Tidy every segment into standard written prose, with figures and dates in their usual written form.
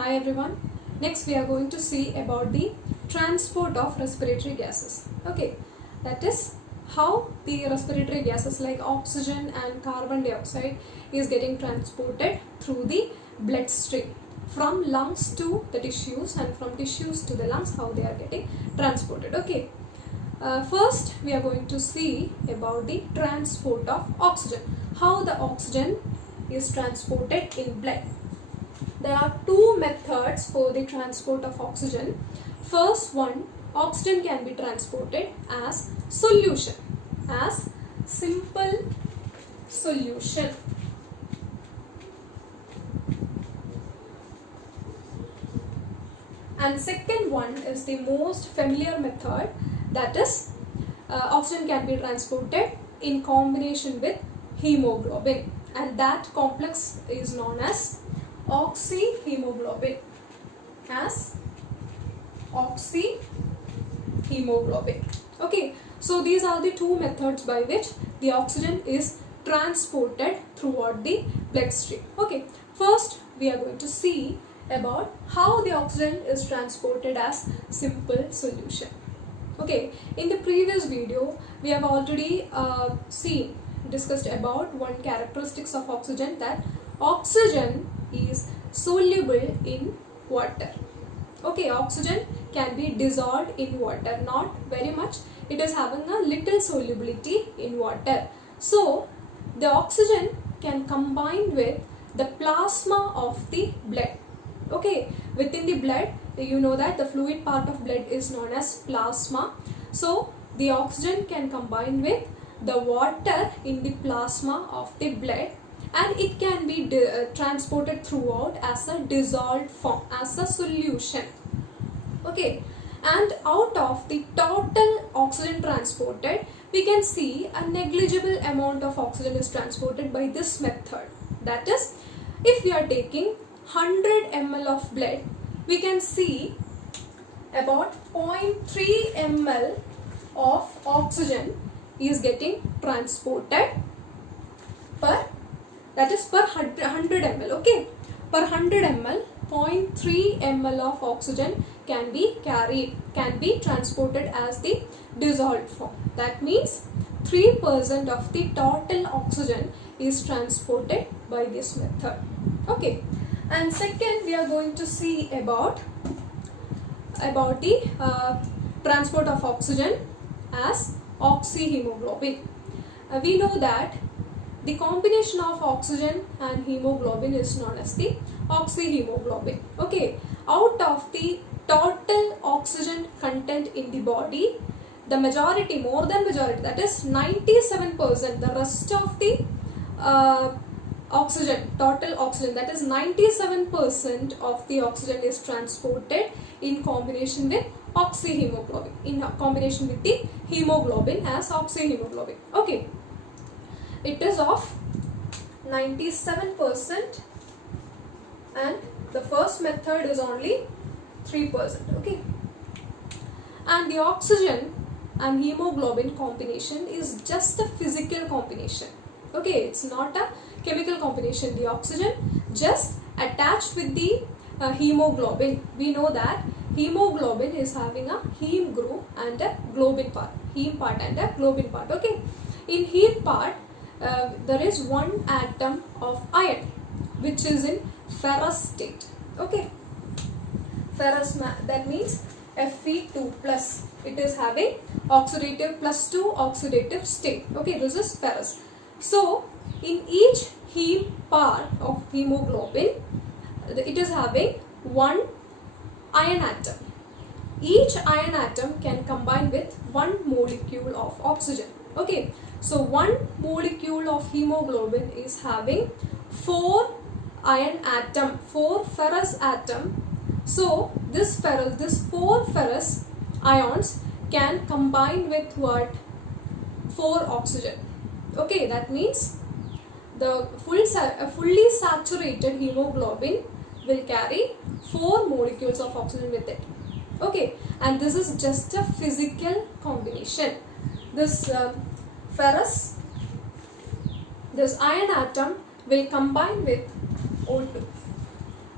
Hi everyone. Next we are going to see about the transport of respiratory gases. Okay, that is how the respiratory gases like oxygen and carbon dioxide is getting transported through the bloodstream from lungs to the tissues and from tissues to the lungs, how they are getting transported. Okay. First we are going to see about the transport of oxygen, how the oxygen is transported in blood. There are two methods for the transport of oxygen. First one, oxygen can be transported as solution, as simple solution. And second one is the most familiar method, that is oxygen can be transported in combination with hemoglobin, and that complex is known as oxyhemoglobin, as oxyhemoglobin. Okay, so these are the two methods by which the oxygen is transported throughout the bloodstream. Okay, first we are going to see about how the oxygen is transported as simple solution. Okay, in the previous video we have already discussed about one characteristics of oxygen, that oxygen is soluble in water. Okay, oxygen can be dissolved in water, not very much, it is having a little solubility in water. So the oxygen can combine with the plasma of the blood. Okay, within the blood, you know that the fluid part of blood is known as plasma. So the oxygen can combine with the water in the plasma of the blood, and it can be transported throughout as a dissolved form, as a solution. Okay, and out of the total oxygen transported, we can see a negligible amount of oxygen is transported by this method. That is, if we are taking 100 ml of blood, we can see about 0.3 ml of oxygen is getting transported per 100 ml. Okay, per 100 ml 0.3 ml of oxygen can be transported as the dissolved form. That means 3% of the total oxygen is transported by this method. Okay, and second we are going to see about the transport of oxygen as oxyhemoglobin. We know that the combination of oxygen and hemoglobin is known as the oxyhemoglobin. Okay, out of the total oxygen content in the body, the majority, more than majority, that is 97%, the rest of the oxygen, total oxygen, that is 97% of the oxygen is transported in combination with oxyhemoglobin, in combination with the hemoglobin as oxyhemoglobin. Okay, it is of 97%, and the first method is only 3%. Okay, and the oxygen and hemoglobin combination is just a physical combination. Okay, it's not a chemical combination. The oxygen just attached with the hemoglobin. We know that hemoglobin is having a heme group and a globin part, heme part and a globin part. Okay, in heme part there is one atom of iron which is in ferrous state. Okay, ferrous, that means Fe2 plus, it is having oxidative +2 oxidative state. Okay, this is ferrous. So in each heme part of hemoglobin, it is having one iron atom. Each iron atom can combine with one molecule of oxygen. Okay, so one molecule of hemoglobin is having 4 iron atom, 4 ferrous atom. So this 4 ferrous ions can combine with what? 4 oxygen. Okay, that means the fully saturated hemoglobin will carry 4 molecules of oxygen with it. Okay, and this is just a physical combination. This iron atom will combine with O2.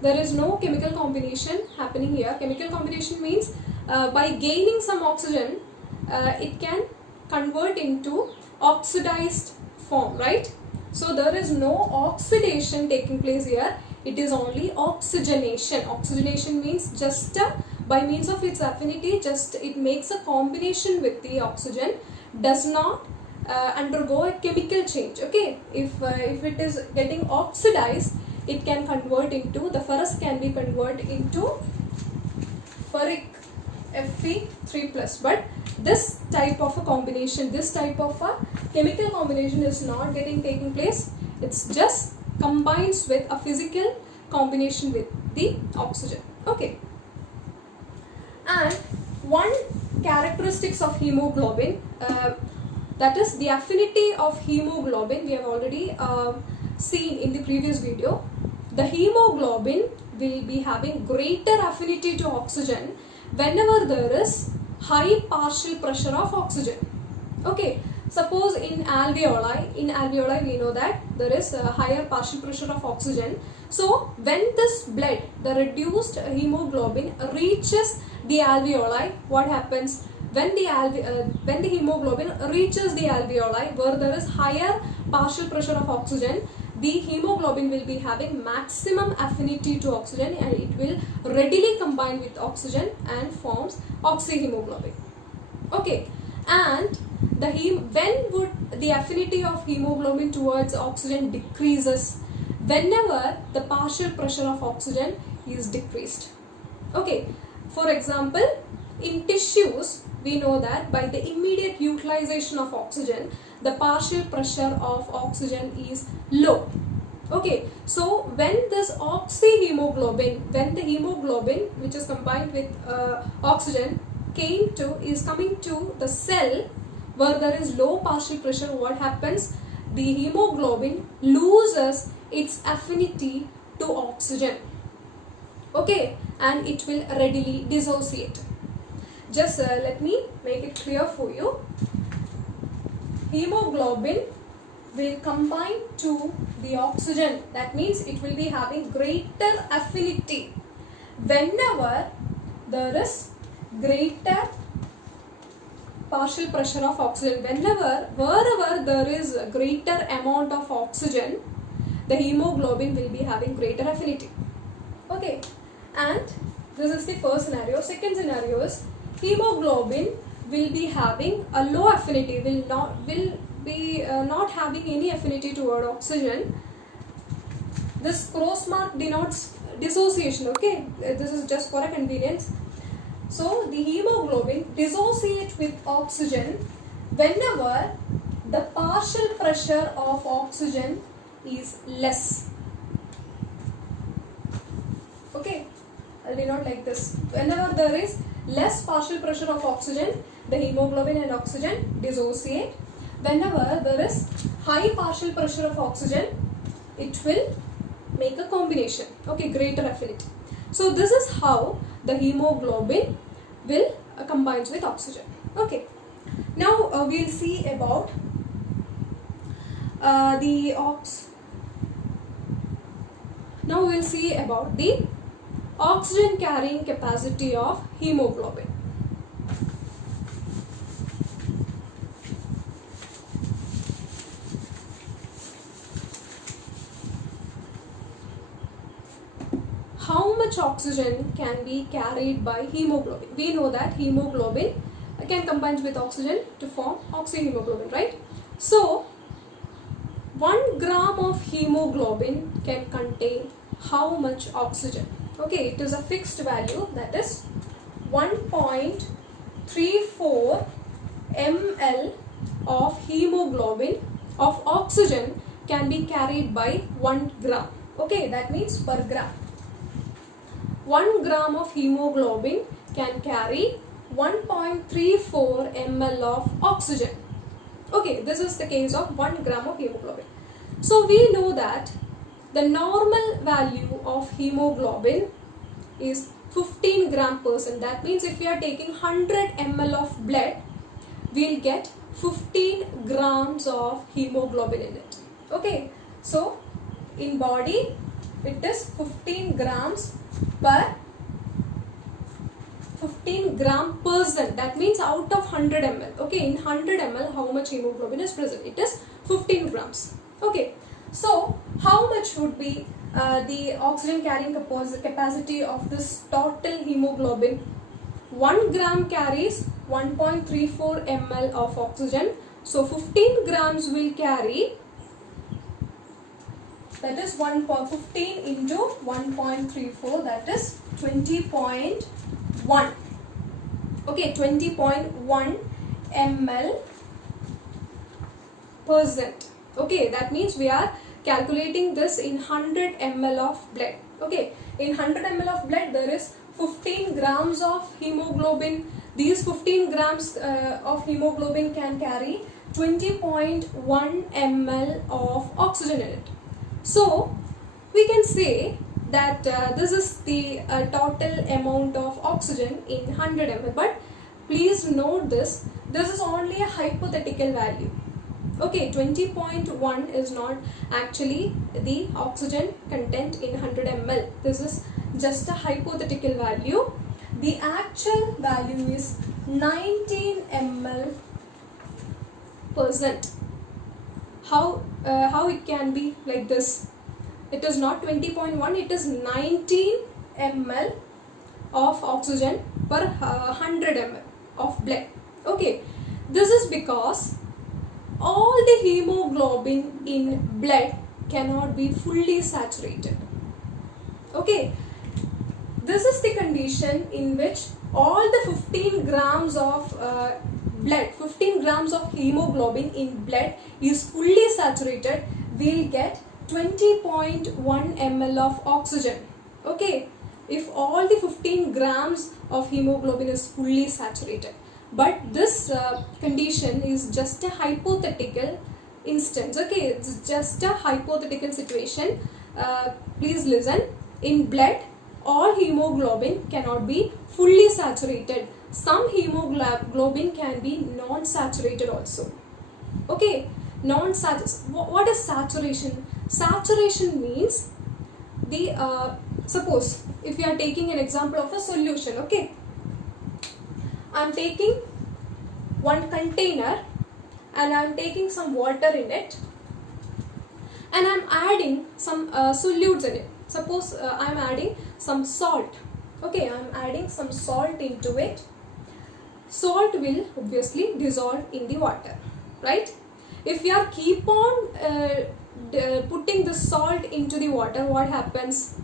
there is no chemical combination happening here. Chemical combination means by gaining some oxygen, it can convert into oxidized form, right? So there is no oxidation taking place here. It is only oxygenation. Oxygenation means just by means of its affinity, just it makes a combination with the oxygen, does not undergo a chemical change. Okay, if it is getting oxidized, it can convert into, the ferrous can be converted into ferric Fe3+, but this type of a combination, this type of a chemical combination is not getting taking place. It's just combines with a physical combination with the oxygen. Okay, and one characteristics of hemoglobin, that is the affinity of hemoglobin, we have already seen in the previous video. The hemoglobin will be having greater affinity to oxygen whenever there is high partial pressure of oxygen. Okay, suppose in alveoli we know that there is a higher partial pressure of oxygen. So when this blood, the reduced hemoglobin reaches the alveoli, what happens? When the hemoglobin reaches the alveoli where there is higher partial pressure of oxygen, the hemoglobin will be having maximum affinity to oxygen and it will readily combine with oxygen and forms oxyhemoglobin. Okay, and when would the affinity of hemoglobin towards oxygen decreases? Whenever the partial pressure of oxygen is decreased. Okay, for example, in tissues we know that by the immediate utilization of oxygen, the partial pressure of oxygen is low. Okay, so when this oxyhemoglobin, when the hemoglobin which is combined with oxygen is coming to the cell where there is low partial pressure, what happens? The hemoglobin loses its affinity to oxygen. Okay, and it will readily dissociate. Just let me make it clear for you. Hemoglobin will combine to the oxygen. That means it will be having greater affinity whenever there is greater partial pressure of oxygen. Wherever there is a greater amount of oxygen, the hemoglobin will be having greater affinity. Okay, and this is the first scenario. Second scenario is hemoglobin will be having a low affinity, will be not having any affinity toward oxygen. This cross mark denotes dissociation. Okay, this is just for a convenience. So the hemoglobin dissociates with oxygen whenever the partial pressure of oxygen is less. Okay, I'll denote like this. Whenever there is less partial pressure of oxygen, the hemoglobin and oxygen dissociate. Whenever there is high partial pressure of oxygen, it will make a combination. Okay, greater affinity. So this is how the hemoglobin will combines with oxygen. Okay, now we'll see about the oxygen carrying capacity of hemoglobin. How much oxygen can be carried by hemoglobin? We know that hemoglobin can combine with oxygen to form oxyhemoglobin, right? So 1 gram of hemoglobin can contain how much oxygen? Okay, it is a fixed value, that is 1.34 ml of hemoglobin of oxygen can be carried by 1 gram. Okay, that means per gram. 1 gram of hemoglobin can carry 1.34 ml of oxygen. Okay, this is the case of 1 gram of hemoglobin. So we know that the normal value of hemoglobin is 15 gram per cent. That means if we are taking 100 ml of blood, we will get 15 grams of hemoglobin in it. Okay, so in body it is 15 grams per 15 gram percent. That means out of 100 ml. Okay, in 100 ml, how much hemoglobin is present? It is 15 grams. Okay, so how much would be the oxygen carrying capacity of this total hemoglobin? 1 gram carries 1.34 ml of oxygen. So 15 grams will carry, that is 15 into 1.34, that is 20.1. Okay, 20.1 ml percent. Okay, that means we are calculating this in 100 ml of blood. Okay, in 100 ml of blood there is 15 grams of hemoglobin. These 15 grams of hemoglobin can carry 20.1 ml of oxygen in it. So we can say that this is the total amount of oxygen in 100 ml. But please note this is only a hypothetical value. Okay, 20.1 is not actually the oxygen content in 100 ml. This is just a hypothetical value. The actual value is 19 ml percent. How it can be like this? It is not 20.1, it is 19 ml of oxygen per 100 ml of blood. Okay, this is because all the hemoglobin in blood cannot be fully saturated. Okay, this is the condition in which all the 15 grams of blood, 15 grams of hemoglobin in blood is fully saturated, we'll get 20.1 ml of oxygen. Okay, if all the 15 grams of hemoglobin is fully saturated. But this condition is just a hypothetical instance. Okay, it's just a hypothetical situation. Please listen. In blood, all hemoglobin cannot be fully saturated. Some hemoglobin can be non-saturated also. Okay, non-saturated. What is saturation? Saturation means the suppose if you are taking an example of a solution. Okay, I am taking one container and I am taking some water in it and I am adding some solutes in it. Suppose I am adding some salt. Okay, I am adding some salt into it. Salt will obviously dissolve in the water, right? If we are keep on putting the salt into the water, what happens?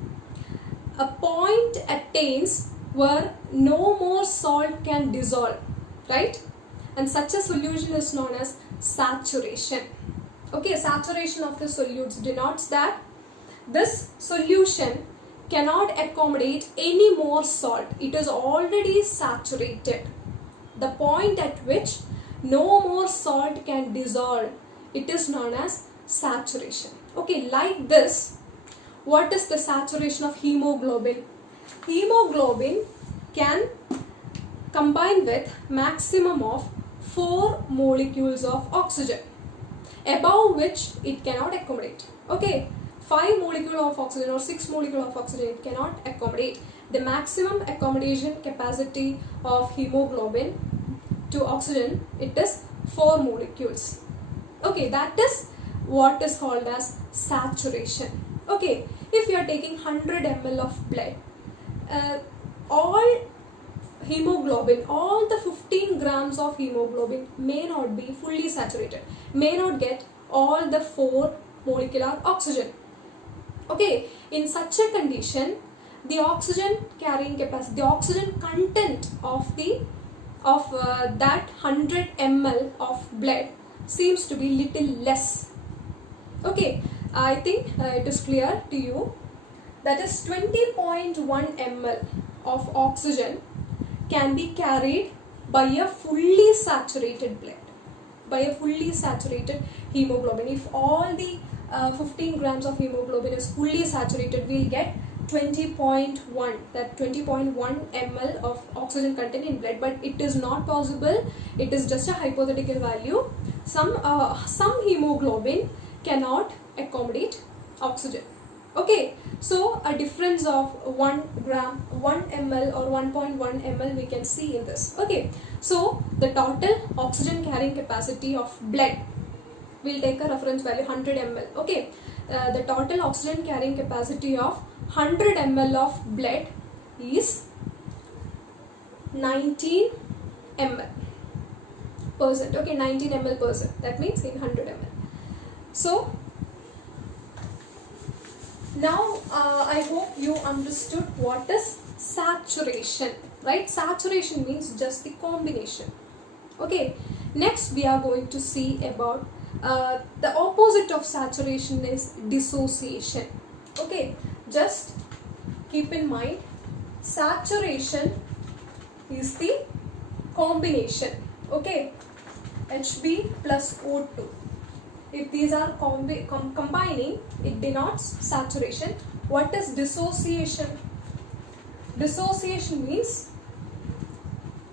A point attains where no more salt can dissolve, right? And such a solution is known as saturation. Okay, saturation of the solutes denotes that this solution cannot accommodate any more salt. It is already saturated. The point at which no more salt can dissolve, it is known as saturation. Okay, like this, what is the saturation of hemoglobin? Hemoglobin can combine with maximum of 4 molecules of oxygen, above which it cannot accommodate. Okay, 5 molecule of oxygen or 6 molecule of oxygen it cannot accommodate. The maximum accommodation capacity of hemoglobin to oxygen, it is 4 molecules. Okay, that is what is called as saturation. Okay, if you are taking 100 ml of blood, all hemoglobin, all the 15 grams of hemoglobin may not be fully saturated, may not get all the 4 molecular oxygen. Okay, in such a condition, the oxygen carrying capacity, the oxygen content of that 100 ml of blood seems to be little less. Okay, I think it is clear to you. That is 20.1 ml of oxygen can be carried by a fully saturated blood, by a fully saturated hemoglobin. If all the 15 grams of hemoglobin is fully saturated, we will get 20.1, that 20.1 ml of oxygen content in blood. But it is not possible. It is just a hypothetical value. Some hemoglobin cannot accommodate oxygen. Okay, so a difference of 1 gram, 1 ml or 1.1 ml we can see in this. Okay, so the total oxygen carrying capacity of blood, we'll take a reference value 100 ml. Okay, the total oxygen carrying capacity of 100 ml of blood is 19 ml percent. Okay, 19 ml percent, that means in 100 ml. So now I hope you understood what is saturation, right? Saturation means just the combination. Okay, next we are going to see about the opposite of saturation is dissociation. Okay, just keep in mind, saturation is the combination. Okay, Hb plus O2. If these are combining, it denotes saturation. What is dissociation? Dissociation means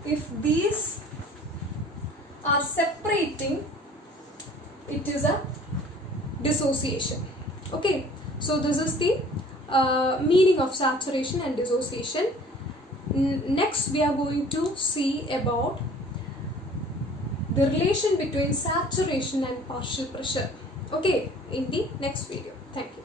if these are separating, it is a dissociation. Okay, so this is the meaning of saturation and dissociation. Next we are going to see about the relation between saturation and partial pressure, okay, in the next video. Thank you.